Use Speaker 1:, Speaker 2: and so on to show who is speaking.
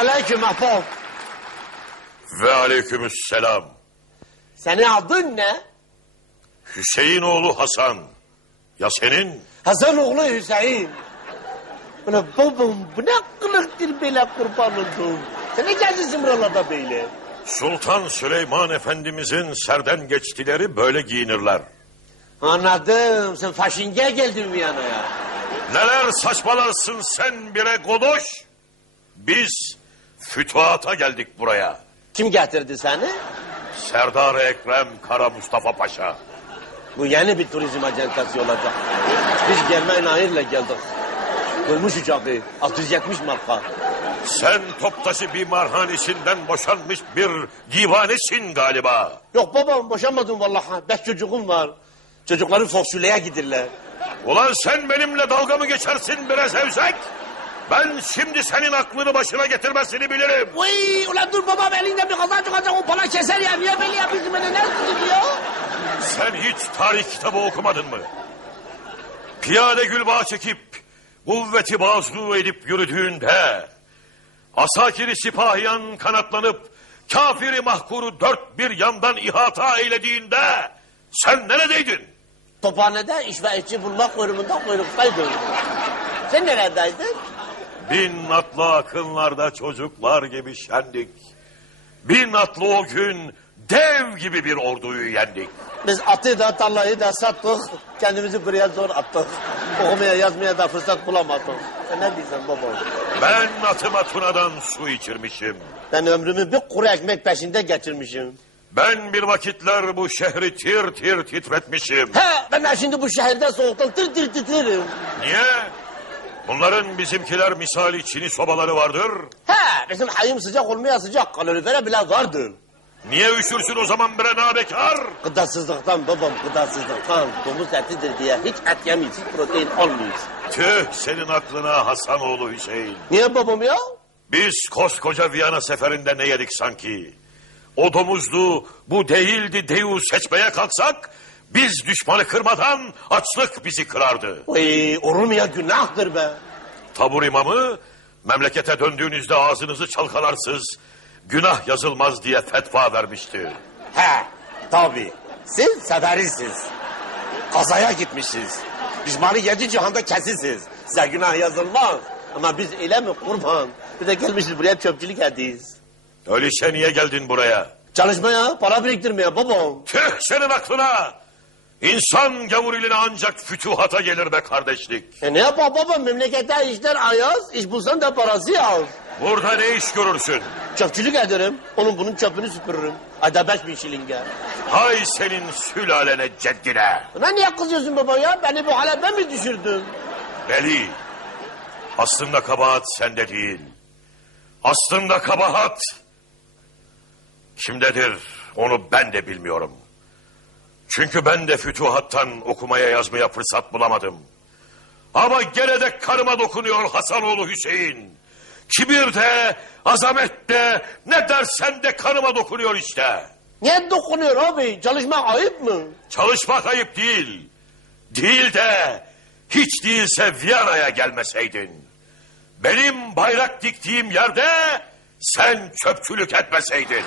Speaker 1: aleyküm ahbap.
Speaker 2: Ve aleykümselam.
Speaker 1: Senin adın ne?
Speaker 2: Hüseyin oğlu Hasan. Ya senin?
Speaker 1: Hasan oğlu Hüseyin. Ulan babam bu ne kılıktır böyle kurban oldum. Sen ne geziyorsun buralarda böyle?
Speaker 2: Sultan Süleyman Efendimizin serden geçtileri böyle giyinirler.
Speaker 1: Anladım. Sen faşinge geldin Viyana'ya.
Speaker 2: Neler saçmalarsın sen bire godoş? Biz fütuhata geldik buraya.
Speaker 1: Kim getirdi seni?
Speaker 2: Serdar Ekrem Kara Mustafa Paşa.
Speaker 1: Bu yeni bir turizm acentası olacak. Biz gelme nahirle geldik. Dolmuş uçağı. 670 marka.
Speaker 2: Sen Toptaşı bir marhanesinden boşanmış bir divanesin galiba.
Speaker 1: Yok babam boşanmadım vallahi. Beş çocuğum var. Çocukları foksuleye gidirler.
Speaker 2: Ulan sen benimle dalga mı geçersin biraz evzek? Ben şimdi senin aklını başına getirmesini bilirim.
Speaker 1: Uy ulan dur babam elinde bir kaza çıkacak o bana keser ya. Niye böyle yapıyorsun beni? Ne tutuyor?
Speaker 2: Sen hiç tarih kitabı okumadın mı? Piyade gülbağı çekip kuvveti bazı edip yürüdüğünde asakiri sipahiyan kanatlanıp kafiri mahkuru dört bir yandan ihata eylediğinde sen neredeydin?
Speaker 1: Tophanede iş ve işçi bulmak kuyruğunda kuyruktaydım. Sen neredeydin?
Speaker 2: Bin atlı akınlarda çocuklar gibi şendik. Bin atlı o gün dev gibi bir orduyu yendik.
Speaker 1: Biz atı da tarlayı da sattık. Kendimizi buraya zor attık. Okumaya yazmaya da fırsat bulamadık. Sen ne diyorsun baba?
Speaker 2: Ben atıma tunadan su içirmişim.
Speaker 1: Ben ömrümü bir kuru ekmek peşinde geçirmişim.
Speaker 2: Ben bir vakitler bu şehri tir tir titretmişim.
Speaker 1: He ben de şimdi bu şehirde soğuktan tır tır titrerim.
Speaker 2: Niye? Bunların bizimkiler misali çini sobaları vardır.
Speaker 1: He bizim hayım sıcak olmaya sıcak kalorifere bile vardır.
Speaker 2: Niye üşürsün o zaman bre nabekar?
Speaker 1: Gıdasızlıktan babam gıdasızlıktan domuz etidir diye hiç et yemeyiz hiç protein almayız.
Speaker 2: Tüh senin aklına Hasanoğlu Hüseyin.
Speaker 1: Niye babam ya?
Speaker 2: Biz koskoca Viyana seferinde ne yedik sanki? O domuzlu bu değildi deyu seçmeye kalksak... ...biz düşmanı kırmadan açlık bizi kırardı.
Speaker 1: Oy Orumya günahtır be.
Speaker 2: Tabur imamı memlekete döndüğünüzde ağzınızı çalkalarsız... ...günah yazılmaz diye fetva vermişti.
Speaker 1: He tabi. Siz seferisiniz. Kazaya gitmişsiniz. Düşmanı yedi cihanda kesisiz. Size günah yazılmaz. Ama biz öyle mi kurban? Bir de gelmişiz buraya çöpçülük ediyiz.
Speaker 2: Öyleyse niye geldin buraya?
Speaker 1: Çalışmaya, para biriktirmeye babam.
Speaker 2: Tüh senin aklına! İnsan gavuriliğine ancak fütuhata gelir be kardeşlik.
Speaker 1: E ne yapar babam? Memlekette işler ayaz, iş bulsan da parası az.
Speaker 2: Burada ne iş görürsün?
Speaker 1: Çöpçülük ederim. Onun bunun çöpünü süpürürüm. Ayda beş bin şilinge.
Speaker 2: Hay senin sülalene ceddine.
Speaker 1: Buna niye kızıyorsun baba ya? Beni bu hale ben mi düşürdün?
Speaker 2: Veli, aslında kabahat sende değil. Aslında kabahat kimdedir onu ben de bilmiyorum. Çünkü ben de fütuhattan okumaya yazmaya fırsat bulamadım. Ama gene de karıma dokunuyor Hasanoğlu Hüseyin. Kibir de, azamet de, ne dersen de kanıma dokunuyor işte.
Speaker 1: Niye dokunuyor abi? Çalışmak ayıp mı?
Speaker 2: Çalışmak ayıp değil. Değil de hiç değilse Viyana'ya gelmeseydin. Benim bayrak diktiğim yerde sen çöpçülük etmeseydin.